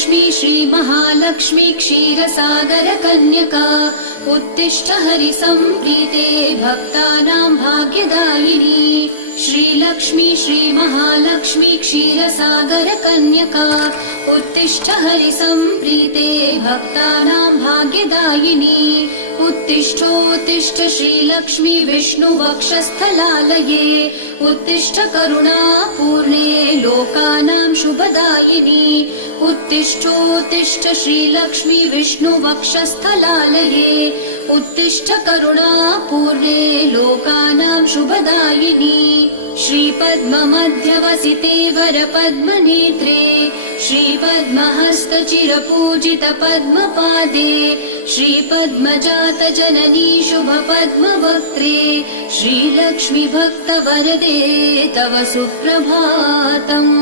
श्रीलक्ष्मी श्रीमहालक्ष्मी क्षीरसागर कन्यका उत्तिष्ठ हरिसम्प्रीते भक्तानां भाग्यदायिनी श्रीलक्ष्मी श्रीमहालक्ष्मी क्षीरसागर कन्यका उत्तिष्ठ हरिसम्प्रीते भक्तानां भाग्यदायिनी उत्तिष्ठोत्तिष्ठ श्रीलक्ष्मी विष्णुवक्षस्थलालये उत्तिष्ठ करुणापूर्णे लोकानां शुभदायिनी उत्तिष्ठोत्तिष्ठ श्रीलक्ष्मी विष्णुवक्षस्थलालये उत्तिष्ठ करुणापूर्णे लोकानां शुभदायिनी श्रीपद्ममध्यवसिते वरपद्मनेत्रे श्रीपद्महस्तचिरपूजित पद्मपादे श्रीपद्मजातजननी शुभपद्मवक्त्रे श्रीलक्ष्मी भक्तवरदे तव सुप्रभातम्।